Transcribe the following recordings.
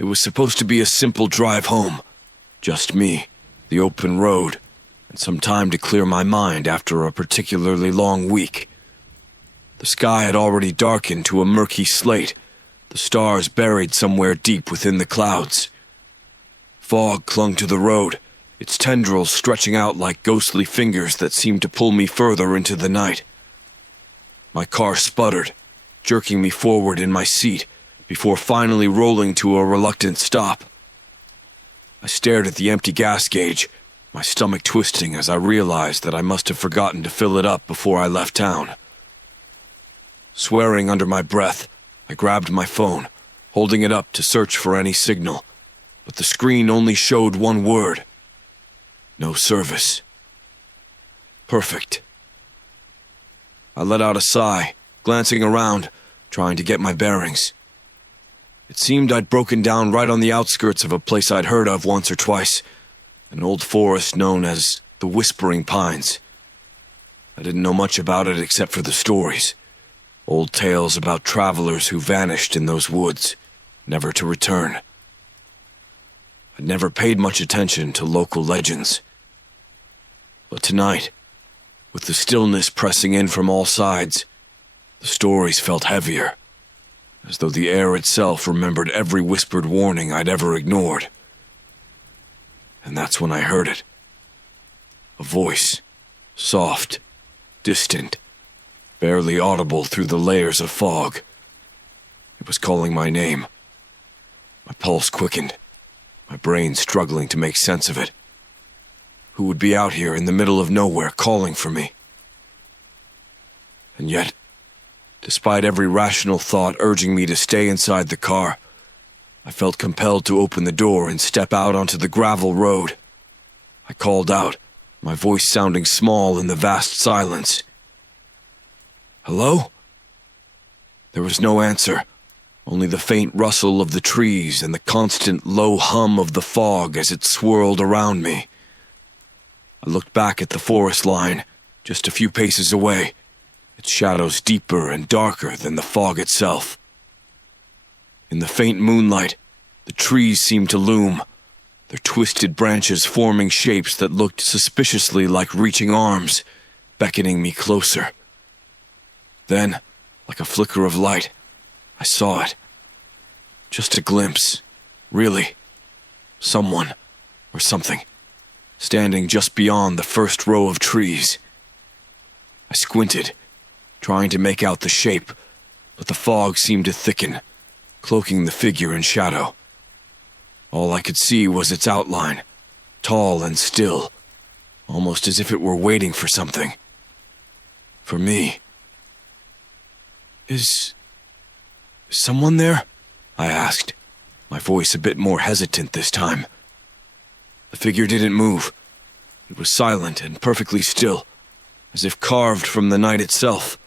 It was supposed to be a simple drive home. Just me, the open road, and some time to clear my mind after a particularly long week. The sky had already darkened to a murky slate, the stars buried somewhere deep within the clouds. Fog clung to the road, its tendrils stretching out like ghostly fingers that seemed to pull me further into the night. My car sputtered, jerking me forward in my seat before finally rolling to a reluctant stop. I stared at the empty gas gauge, my stomach twisting as I realized that I must have forgotten to fill it up before I left town. Swearing under my breath, I grabbed my phone, holding it up to search for any signal, but the screen only showed one word. No service. Perfect. I let out a sigh, glancing around, trying to get my bearings. It seemed I'd broken down right on the outskirts of a place I'd heard of once or twice, an old forest known as the Whispering Pines. I didn't know much about it except for the stories. Old tales about travelers who vanished in those woods, never to return. I'd never paid much attention to local legends. But tonight, with the stillness pressing in from all sides, the stories felt heavier, as though the air itself remembered every whispered warning I'd ever ignored. And that's when I heard it. A voice, soft, distant, barely audible through the layers of fog. It was calling my name. My pulse quickened, my brain struggling to make sense of it. Who would be out here in the middle of nowhere calling for me? And yet, despite every rational thought urging me to stay inside the car, I felt compelled to open the door and step out onto the gravel road. I called out, my voice sounding small in the vast silence. Hello? There was no answer, only the faint rustle of the trees and the constant low hum of the fog as it swirled around me. I looked back at the forest line, just a few paces away, its shadows deeper and darker than the fog itself. In the faint moonlight, the trees seemed to loom, their twisted branches forming shapes that looked suspiciously like reaching arms, beckoning me closer. Then, like a flicker of light, I saw it. Just a glimpse, really. Someone, or something, standing just beyond the first row of trees. I squinted, trying to make out the shape, but the fog seemed to thicken, cloaking the figure in shadow. All I could see was its outline, tall and still, almost as if it were waiting for something. For me. Is someone there? I asked, my voice a bit more hesitant this time. The figure didn't move. It was silent and perfectly still, as if carved from the night itself.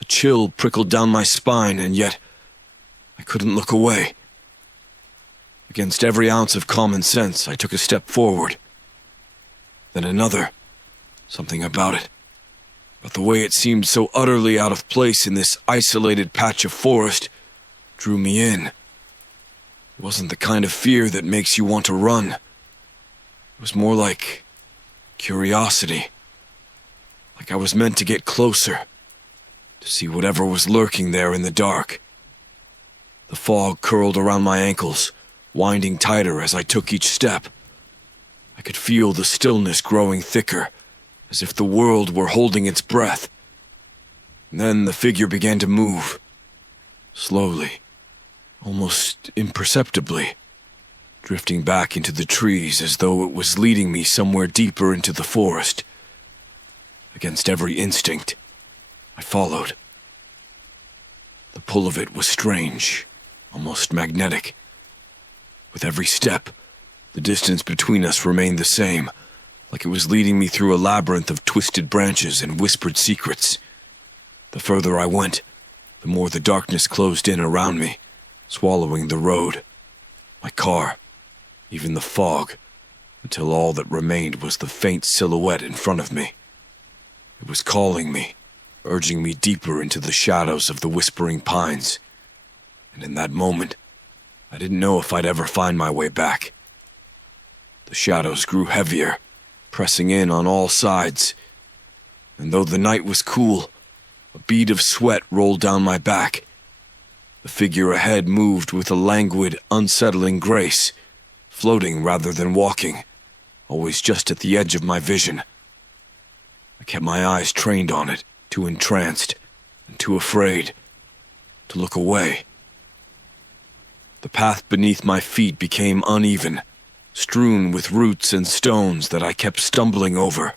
A chill prickled down my spine, and yet I couldn't look away. Against every ounce of common sense, I took a step forward. Then another. Something about it. But the way it seemed so utterly out of place in this isolated patch of forest drew me in. It wasn't the kind of fear that makes you want to run. It was more like curiosity. Like I was meant to get closer, to see whatever was lurking there in the dark. The fog curled around my ankles, winding tighter as I took each step. I could feel the stillness growing thicker, as if the world were holding its breath. And then the figure began to move, slowly, almost imperceptibly, drifting back into the trees as though it was leading me somewhere deeper into the forest. Against every instinct, I followed. The pull of it was strange, almost magnetic. With every step, the distance between us remained the same, like it was leading me through a labyrinth of twisted branches and whispered secrets. The further I went, the more the darkness closed in around me, swallowing the road, my car, even the fog, until all that remained was the faint silhouette in front of me. It was calling me, urging me deeper into the shadows of the Whispering Pines, and in that moment, I didn't know if I'd ever find my way back. The shadows grew heavier, pressing in on all sides. And though the night was cool, a bead of sweat rolled down my back. The figure ahead moved with a languid, unsettling grace, floating rather than walking, always just at the edge of my vision. I kept my eyes trained on it, too entranced and too afraid to look away. The path beneath my feet became uneven, strewn with roots and stones that I kept stumbling over.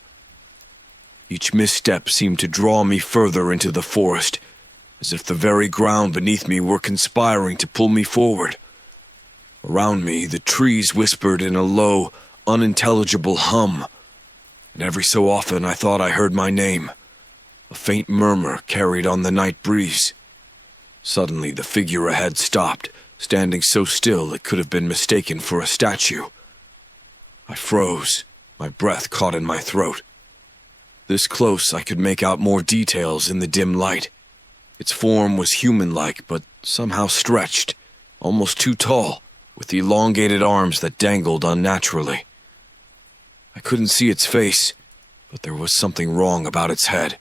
Each misstep seemed to draw me further into the forest, as if the very ground beneath me were conspiring to pull me forward. Around me, the trees whispered in a low, unintelligible hum, and every so often I thought I heard my name, a faint murmur carried on the night breeze. Suddenly, the figure ahead stopped, standing so still it could have been mistaken for a statue. I froze, my breath caught in my throat. This close, I could make out more details in the dim light. Its form was human-like, but somehow stretched, almost too tall, with elongated arms that dangled unnaturally. I couldn't see its face, but there was something wrong about its head,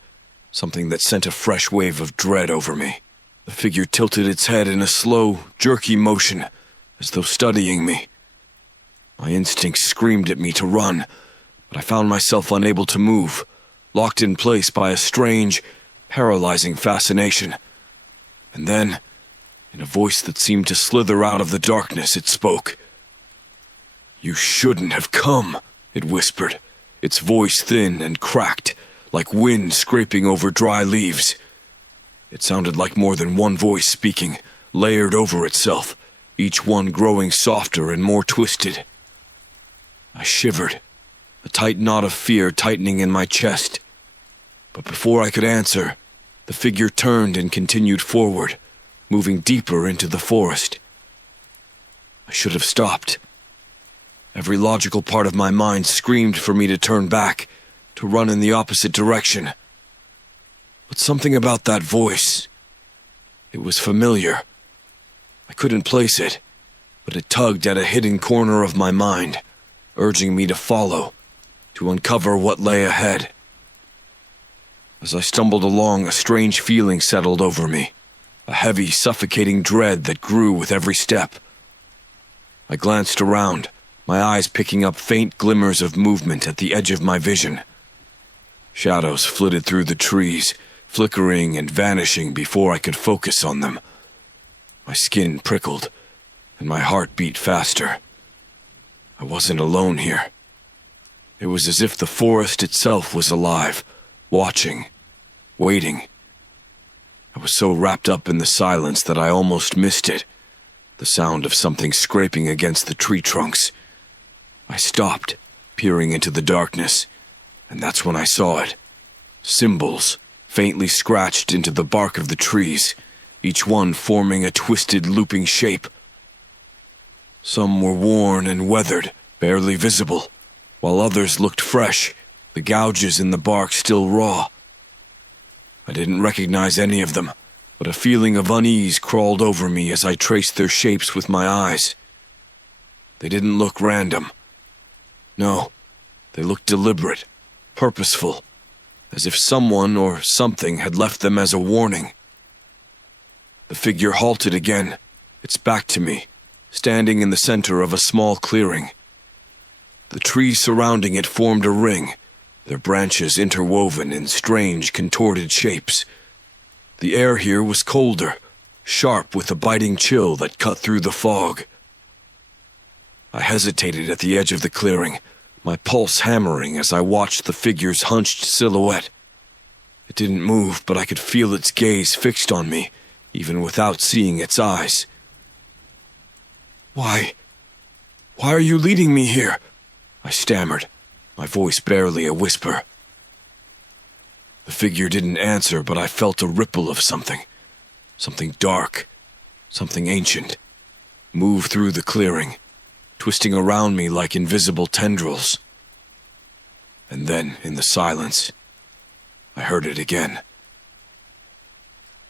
something that sent a fresh wave of dread over me. The figure tilted its head in a slow, jerky motion, as though studying me. My instincts screamed at me to run, but I found myself unable to move, locked in place by a strange, paralyzing fascination. And then, in a voice that seemed to slither out of the darkness, it spoke. "You shouldn't have come," it whispered, its voice thin and cracked, like wind scraping over dry leaves. It sounded like more than one voice speaking, layered over itself, each one growing softer and more twisted. I shivered, a tight knot of fear tightening in my chest. But before I could answer, the figure turned and continued forward, moving deeper into the forest. I should have stopped. Every logical part of my mind screamed for me to turn back, to run in the opposite direction. But something about that voice, it was familiar. I couldn't place it, but it tugged at a hidden corner of my mind, urging me to follow, to uncover what lay ahead. As I stumbled along, a strange feeling settled over me, a heavy, suffocating dread that grew with every step. I glanced around, my eyes picking up faint glimmers of movement at the edge of my vision. Shadows flitted through the trees, flickering and vanishing before I could focus on them. My skin prickled, and my heart beat faster. I wasn't alone here. It was as if the forest itself was alive, watching, waiting. I was so wrapped up in the silence that I almost missed it, the sound of something scraping against the tree trunks. I stopped, peering into the darkness, and that's when I saw it. Symbols, faintly scratched into the bark of the trees, each one forming a twisted, looping shape. Some were worn and weathered, barely visible, while others looked fresh, the gouges in the bark still raw. I didn't recognize any of them, but a feeling of unease crawled over me as I traced their shapes with my eyes. They didn't look random. No, they looked deliberate, purposeful, as if someone or something had left them as a warning. The figure halted again, its back to me, standing in the center of a small clearing. The trees surrounding it formed a ring, their branches interwoven in strange, contorted shapes. The air here was colder, sharp with a biting chill that cut through the fog. I hesitated at the edge of the clearing, my pulse hammering as I watched the figure's hunched silhouette. It didn't move, but I could feel its gaze fixed on me, even without seeing its eyes. Why are you leading me here?" I stammered, my voice barely a whisper. The figure didn't answer, but I felt a ripple of something dark, something ancient, move through the clearing, twisting around me like invisible tendrils. And then, in the silence, I heard it again.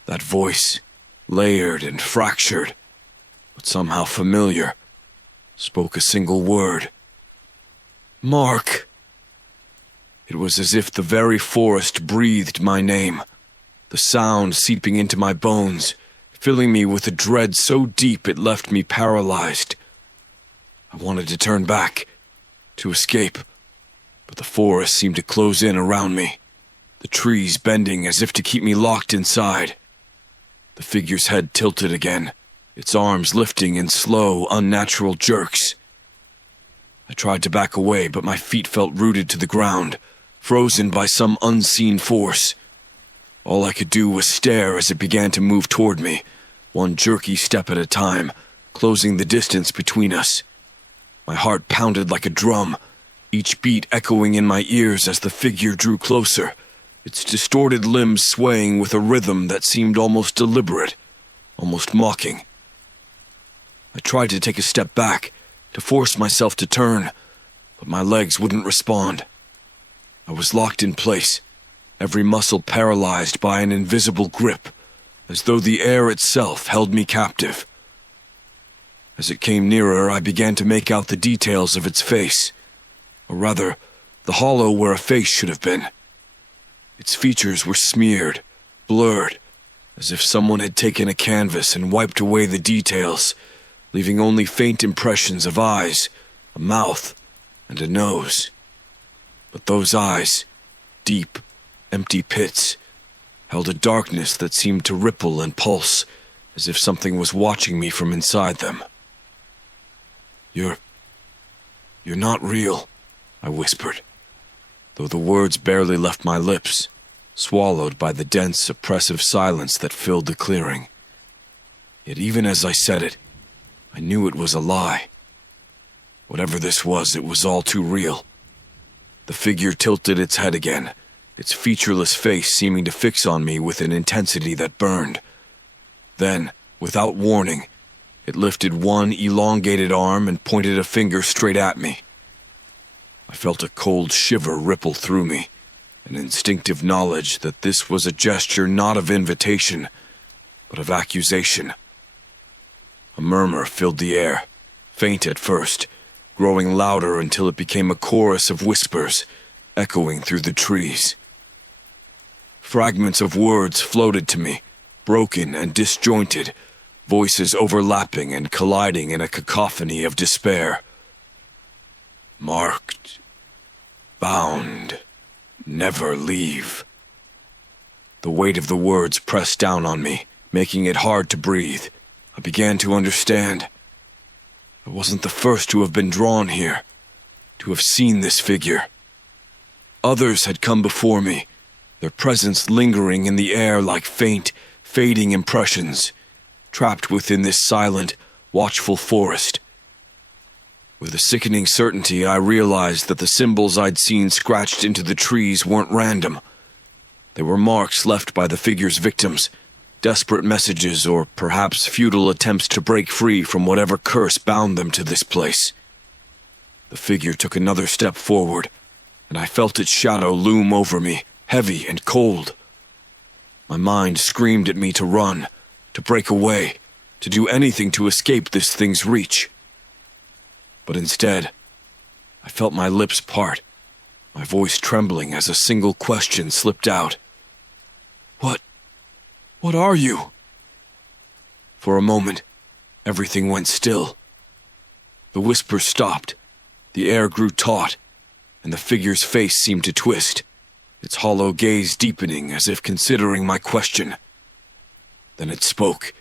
That voice, layered and fractured, but somehow familiar, spoke a single word. Mark! It was as if the very forest breathed my name, the sound seeping into my bones, filling me with a dread so deep it left me paralyzed. I wanted to turn back, to escape, but the forest seemed to close in around me, the trees bending as if to keep me locked inside. The figure's head tilted again, its arms lifting in slow, unnatural jerks. I tried to back away, but my feet felt rooted to the ground, frozen by some unseen force. All I could do was stare as it began to move toward me, one jerky step at a time, closing the distance between us. My heart pounded like a drum, each beat echoing in my ears as the figure drew closer, its distorted limbs swaying with a rhythm that seemed almost deliberate, almost mocking. I tried to take a step back, to force myself to turn, but my legs wouldn't respond. I was locked in place, every muscle paralyzed by an invisible grip, as though the air itself held me captive. As it came nearer, I began to make out the details of its face, or rather, the hollow where a face should have been. Its features were smeared, blurred, as if someone had taken a canvas and wiped away the details, leaving only faint impressions of eyes, a mouth, and a nose. But those eyes, deep, empty pits, held a darkness that seemed to ripple and pulse, as if something was watching me from inside them. You're not real, I whispered, though the words barely left my lips, swallowed by the dense, oppressive silence that filled the clearing. Yet even as I said it, I knew it was a lie. Whatever this was, it was all too real. The figure tilted its head again, its featureless face seeming to fix on me with an intensity that burned. Then, without warning, it lifted one elongated arm and pointed a finger straight at me. I felt a cold shiver ripple through me, an instinctive knowledge that this was a gesture not of invitation, but of accusation. A murmur filled the air, faint at first, growing louder until it became a chorus of whispers, echoing through the trees. Fragments of words floated to me, broken and disjointed, voices overlapping and colliding in a cacophony of despair. Marked, bound, never leave. The weight of the words pressed down on me, making it hard to breathe. I began to understand. I wasn't the first to have been drawn here, to have seen this figure. Others had come before me, their presence lingering in the air like faint, fading impressions, trapped within this silent, watchful forest. With a sickening certainty, I realized that the symbols I'd seen scratched into the trees weren't random. They were marks left by the figure's victims, desperate messages or perhaps futile attempts to break free from whatever curse bound them to this place. The figure took another step forward, and I felt its shadow loom over me, heavy and cold. My mind screamed at me to run, to break away, to do anything to escape this thing's reach. But instead, I felt my lips part, my voice trembling as a single question slipped out. What are you? For a moment, everything went still. The whispers stopped, the air grew taut, and the figure's face seemed to twist, its hollow gaze deepening as if considering my question. Then it spoke,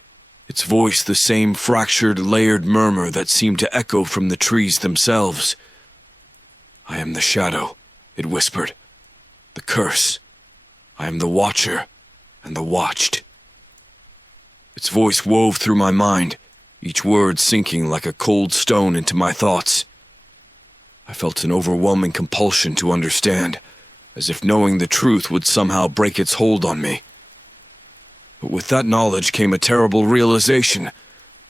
its voice the same fractured, layered murmur that seemed to echo from the trees themselves. I am the shadow, it whispered. The curse. I am the watcher and the watched. Its voice wove through my mind, each word sinking like a cold stone into my thoughts. I felt an overwhelming compulsion to understand, as if knowing the truth would somehow break its hold on me. But with that knowledge came a terrible realization.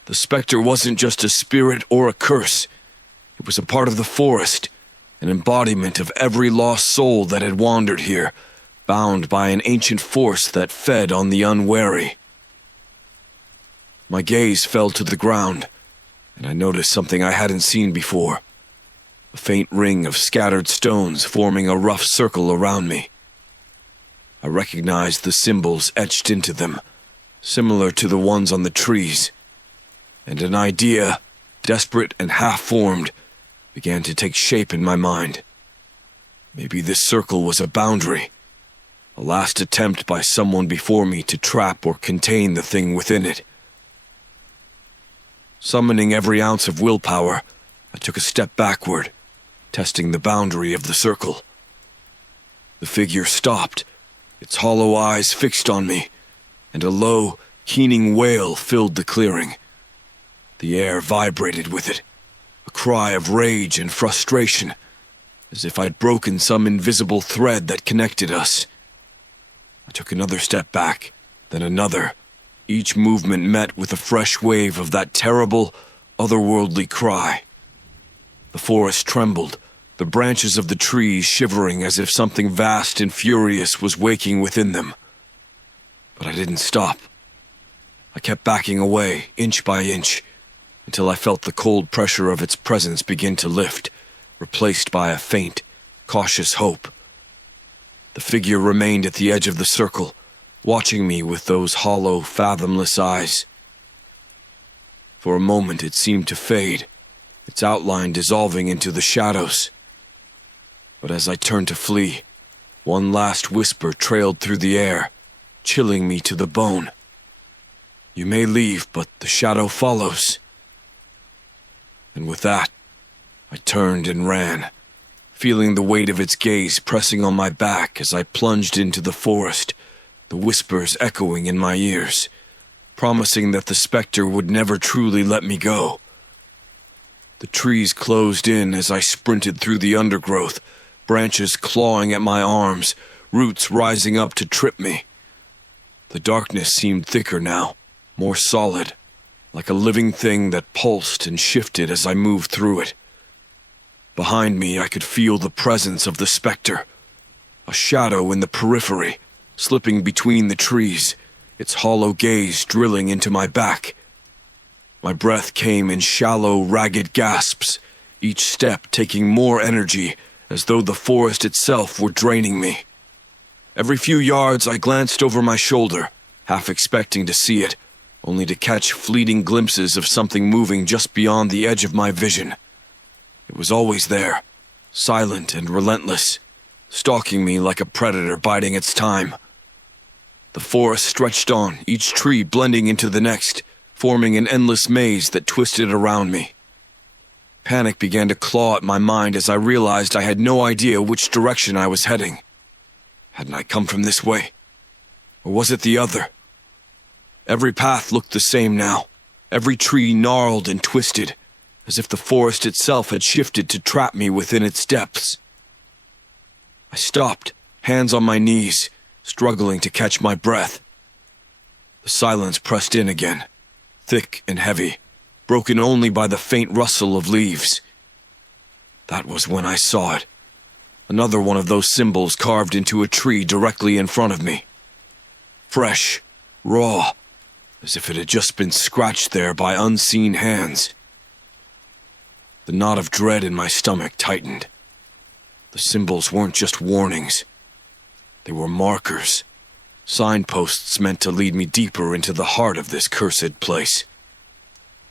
The specter wasn't just a spirit or a curse. It was a part of the forest, an embodiment of every lost soul that had wandered here, bound by an ancient force that fed on the unwary. My gaze fell to the ground, and I noticed something I hadn't seen before. A faint ring of scattered stones forming a rough circle around me. I recognized the symbols etched into them, similar to the ones on the trees, and an idea, desperate and half-formed, began to take shape in my mind. Maybe this circle was a boundary, a last attempt by someone before me to trap or contain the thing within it. Summoning every ounce of willpower, I took a step backward, testing the boundary of the circle. The figure stopped, its hollow eyes fixed on me, and a low, keening wail filled the clearing. The air vibrated with it, a cry of rage and frustration, as if I'd broken some invisible thread that connected us. I took another step back, then another, each movement met with a fresh wave of that terrible, otherworldly cry. The forest trembled, the branches of the trees shivering as if something vast and furious was waking within them. But I didn't stop. I kept backing away, inch by inch, until I felt the cold pressure of its presence begin to lift, replaced by a faint, cautious hope. The figure remained at the edge of the circle, watching me with those hollow, fathomless eyes. For a moment it seemed to fade, its outline dissolving into the shadows. But as I turned to flee, one last whisper trailed through the air, chilling me to the bone. "You may leave, but the shadow follows." And with that, I turned and ran, feeling the weight of its gaze pressing on my back as I plunged into the forest, the whispers echoing in my ears, promising that the specter would never truly let me go. The trees closed in as I sprinted through the undergrowth, branches clawing at my arms, roots rising up to trip me. The darkness seemed thicker now, more solid, like a living thing that pulsed and shifted as I moved through it. Behind me, I could feel the presence of the specter, a shadow in the periphery, slipping between the trees, its hollow gaze drilling into my back. My breath came in shallow, ragged gasps, each step taking more energy, as though the forest itself were draining me. Every few yards I glanced over my shoulder, half expecting to see it, only to catch fleeting glimpses of something moving just beyond the edge of my vision. It was always there, silent and relentless, stalking me like a predator biding its time. The forest stretched on, each tree blending into the next, forming an endless maze that twisted around me. Panic began to claw at my mind as I realized I had no idea which direction I was heading. Hadn't I come from this way? Or was it the other? Every path looked the same now, every tree gnarled and twisted, as if the forest itself had shifted to trap me within its depths. I stopped, hands on my knees, struggling to catch my breath. The silence pressed in again, thick and heavy, broken only by the faint rustle of leaves. That was when I saw it. Another one of those symbols carved into a tree directly in front of me. Fresh, raw, as if it had just been scratched there by unseen hands. The knot of dread in my stomach tightened. The symbols weren't just warnings. They were markers, signposts meant to lead me deeper into the heart of this cursed place.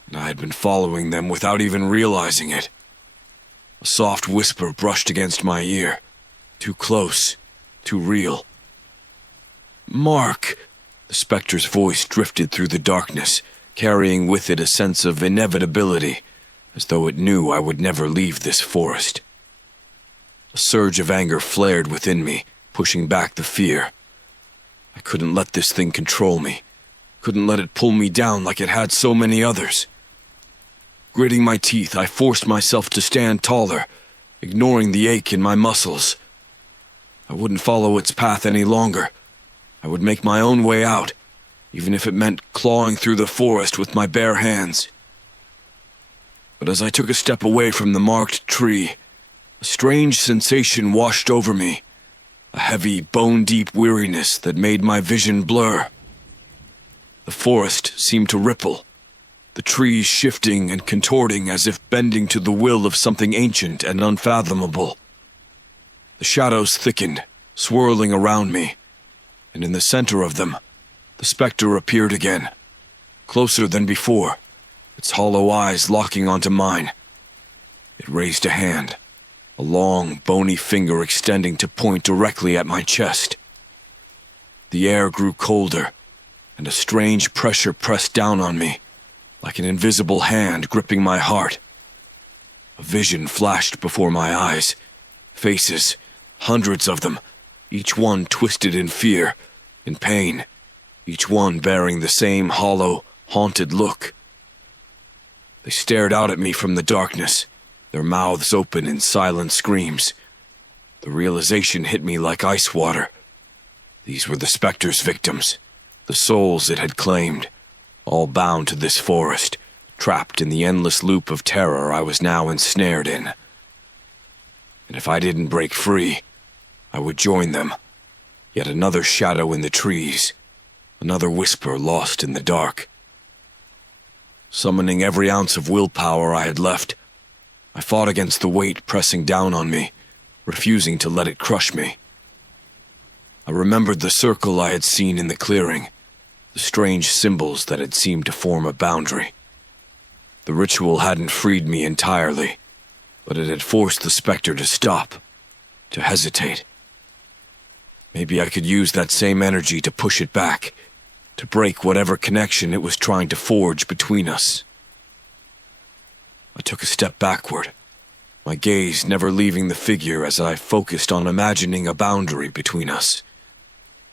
And I had been following them without even realizing it. A soft whisper brushed against my ear. Too close, too real. "Mark!" The specter's voice drifted through the darkness, carrying with it a sense of inevitability, as though it knew I would never leave this forest. A surge of anger flared within me, pushing back the fear. I couldn't let this thing control me. Couldn't let it pull me down like it had so many others. Gritting my teeth, I forced myself to stand taller, ignoring the ache in my muscles. I wouldn't follow its path any longer. I would make my own way out, even if it meant clawing through the forest with my bare hands. But as I took a step away from the marked tree, a strange sensation washed over me, a heavy, bone-deep weariness that made my vision blur. The forest seemed to ripple, the trees shifting and contorting as if bending to the will of something ancient and unfathomable. The shadows thickened, swirling around me, and in the center of them, the specter appeared again, closer than before, its hollow eyes locking onto mine. It raised a hand, a long, bony finger extending to point directly at my chest. The air grew colder, and a strange pressure pressed down on me, like an invisible hand gripping my heart. A vision flashed before my eyes. Faces, hundreds of them, each one twisted in fear, in pain, each one bearing the same hollow, haunted look. They stared out at me from the darkness, their mouths open in silent screams. The realization hit me like ice water. These were the Specter's victims, the souls it had claimed, all bound to this forest, trapped in the endless loop of terror I was now ensnared in. And if I didn't break free, I would join them. Yet another shadow in the trees, another whisper lost in the dark. Summoning every ounce of willpower I had left, I fought against the weight pressing down on me, refusing to let it crush me. I remembered the circle I had seen in the clearing, the strange symbols that had seemed to form a boundary. The ritual hadn't freed me entirely, but it had forced the specter to stop, to hesitate. Maybe I could use that same energy to push it back, to break whatever connection it was trying to forge between us. I took a step backward, my gaze never leaving the figure as I focused on imagining a boundary between us,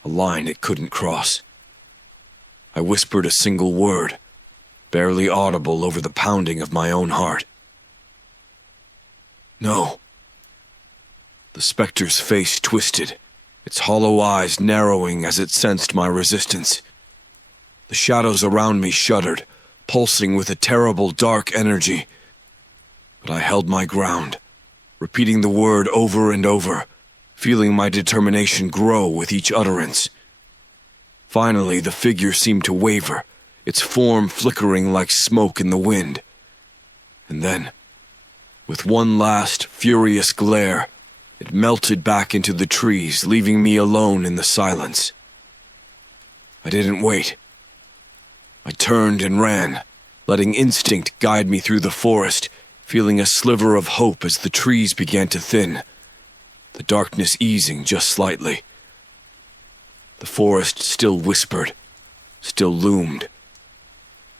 a line it couldn't cross. I whispered a single word, barely audible over the pounding of my own heart. No. The specter's face twisted, its hollow eyes narrowing as it sensed my resistance. The shadows around me shuddered, pulsing with a terrible dark energy. But I held my ground, repeating the word over and over, feeling my determination grow with each utterance. Finally, the figure seemed to waver, its form flickering like smoke in the wind. And then, with one last, furious glare, it melted back into the trees, leaving me alone in the silence. I didn't wait. I turned and ran, letting instinct guide me through the forest, feeling a sliver of hope as the trees began to thin, the darkness easing just slightly. The forest still whispered, still loomed,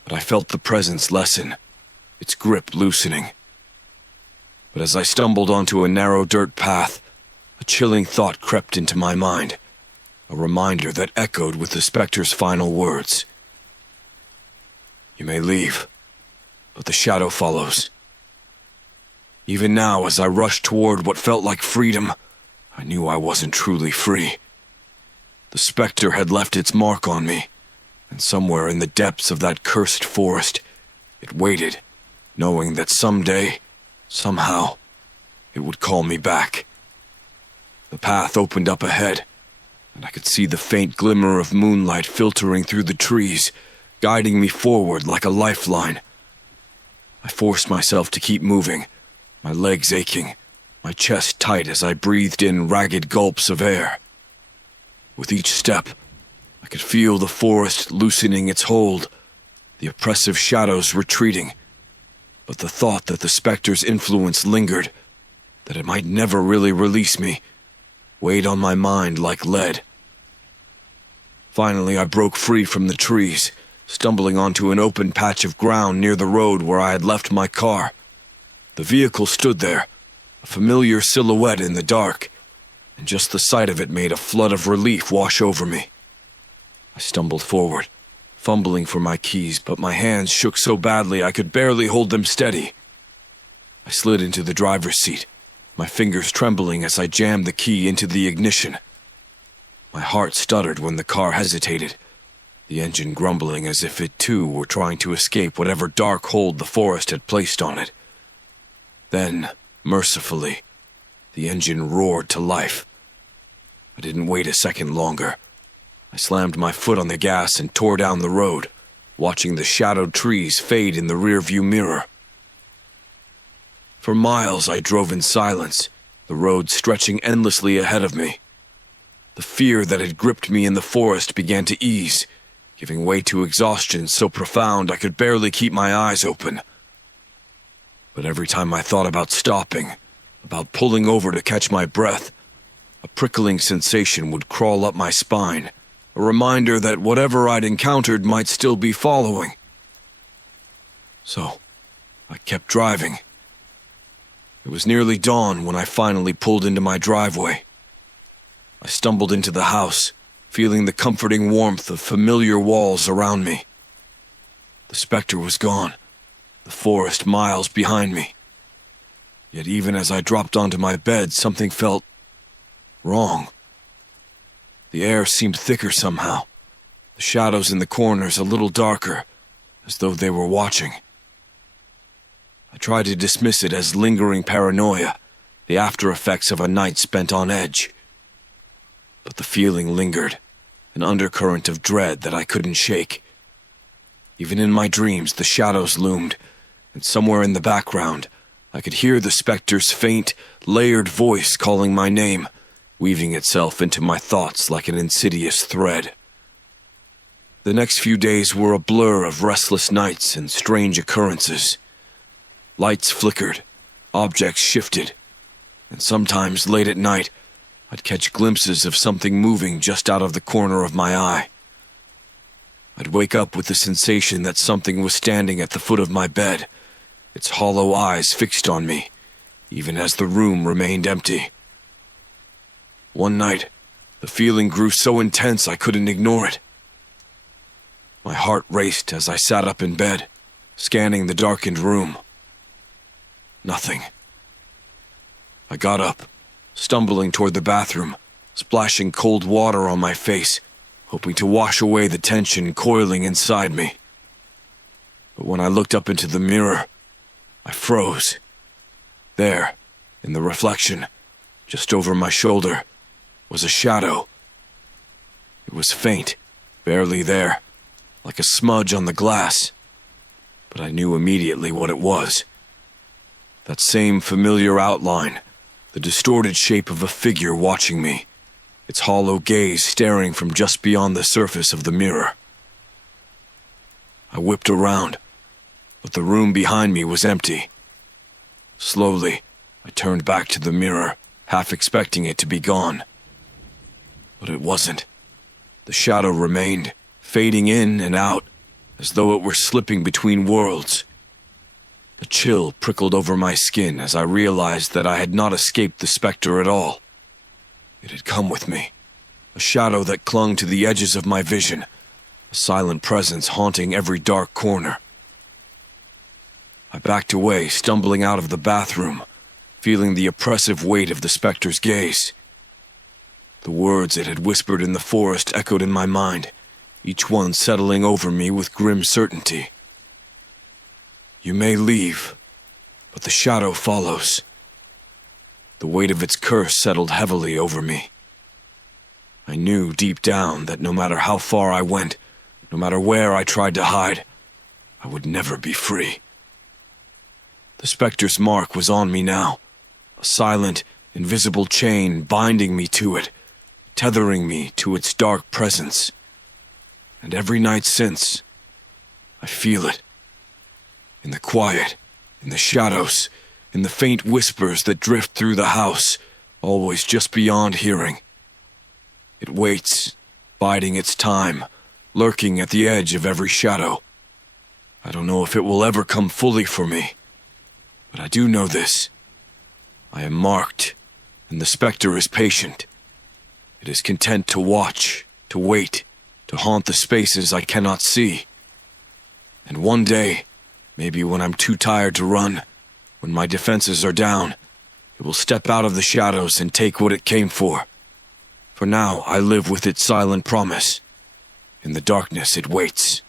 but I felt the presence lessen, its grip loosening. But as I stumbled onto a narrow dirt path, a chilling thought crept into my mind, a reminder that echoed with the specter's final words. You may leave, but the shadow follows. Even now, as I rushed toward what felt like freedom, I knew I wasn't truly free. The specter had left its mark on me, and somewhere in the depths of that cursed forest, it waited, knowing that someday, somehow, it would call me back. The path opened up ahead, and I could see the faint glimmer of moonlight filtering through the trees, guiding me forward like a lifeline. I forced myself to keep moving, my legs aching, my chest tight as I breathed in ragged gulps of air. With each step, I could feel the forest loosening its hold, the oppressive shadows retreating. But the thought that the specter's influence lingered, that it might never really release me, weighed on my mind like lead. Finally, I broke free from the trees, stumbling onto an open patch of ground near the road where I had left my car. The vehicle stood there, a familiar silhouette in the dark, and just the sight of it made a flood of relief wash over me. I stumbled forward, fumbling for my keys, but my hands shook so badly I could barely hold them steady. I slid into the driver's seat, my fingers trembling as I jammed the key into the ignition. My heart stuttered when the car hesitated, the engine grumbling as if it too were trying to escape whatever dark hold the forest had placed on it. Then, mercifully, the engine roared to life. I didn't wait a second longer. I slammed my foot on the gas and tore down the road, watching the shadowed trees fade in the rearview mirror. For miles I drove in silence, the road stretching endlessly ahead of me. The fear that had gripped me in the forest began to ease, giving way to exhaustion so profound I could barely keep my eyes open. But every time I thought about stopping, about pulling over to catch my breath, a prickling sensation would crawl up my spine, a reminder that whatever I'd encountered might still be following. So, I kept driving. It was nearly dawn when I finally pulled into my driveway. I stumbled into the house, feeling the comforting warmth of familiar walls around me. The specter was gone, the forest miles behind me. Yet even as I dropped onto my bed, something felt wrong. The air seemed thicker somehow, the shadows in the corners a little darker, as though they were watching. I tried to dismiss it as lingering paranoia, the after effects of a night spent on edge. But the feeling lingered, an undercurrent of dread that I couldn't shake. Even in my dreams, the shadows loomed, and somewhere in the background, I could hear the specter's faint, layered voice calling my name, weaving itself into my thoughts like an insidious thread. The next few days were a blur of restless nights and strange occurrences. Lights flickered, objects shifted, and sometimes late at night, I'd catch glimpses of something moving just out of the corner of my eye. I'd wake up with the sensation that something was standing at the foot of my bed, its hollow eyes fixed on me, even as the room remained empty. One night, the feeling grew so intense I couldn't ignore it. My heart raced as I sat up in bed, scanning the darkened room. Nothing. I got up, stumbling toward the bathroom, splashing cold water on my face, hoping to wash away the tension coiling inside me. But when I looked up into the mirror, I froze. There, in the reflection, just over my shoulder, was a shadow. It was faint, barely there, like a smudge on the glass, but I knew immediately what it was. That same familiar outline, the distorted shape of a figure watching me, its hollow gaze staring from just beyond the surface of the mirror. I whipped around, but the room behind me was empty. Slowly, I turned back to the mirror, half expecting it to be gone. But it wasn't. The shadow remained, fading in and out, as though it were slipping between worlds. A chill prickled over my skin as I realized that I had not escaped the specter at all. It had come with me, a shadow that clung to the edges of my vision, a silent presence haunting every dark corner. I backed away, stumbling out of the bathroom, feeling the oppressive weight of the specter's gaze. The words it had whispered in the forest echoed in my mind, each one settling over me with grim certainty. You may leave, but the shadow follows. The weight of its curse settled heavily over me. I knew deep down that no matter how far I went, no matter where I tried to hide, I would never be free. The specter's mark was on me now, a silent, invisible chain binding me to it, tethering me to its dark presence. And every night since, I feel it. In the quiet, in the shadows, in the faint whispers that drift through the house, always just beyond hearing. It waits, biding its time, lurking at the edge of every shadow. I don't know if it will ever come fully for me, but I do know this. I am marked, and the specter is patient. It is content to watch, to wait, to haunt the spaces I cannot see. And one day, maybe when I'm too tired to run, when my defenses are down, it will step out of the shadows and take what it came for. For now, I live with its silent promise. In the darkness, it waits.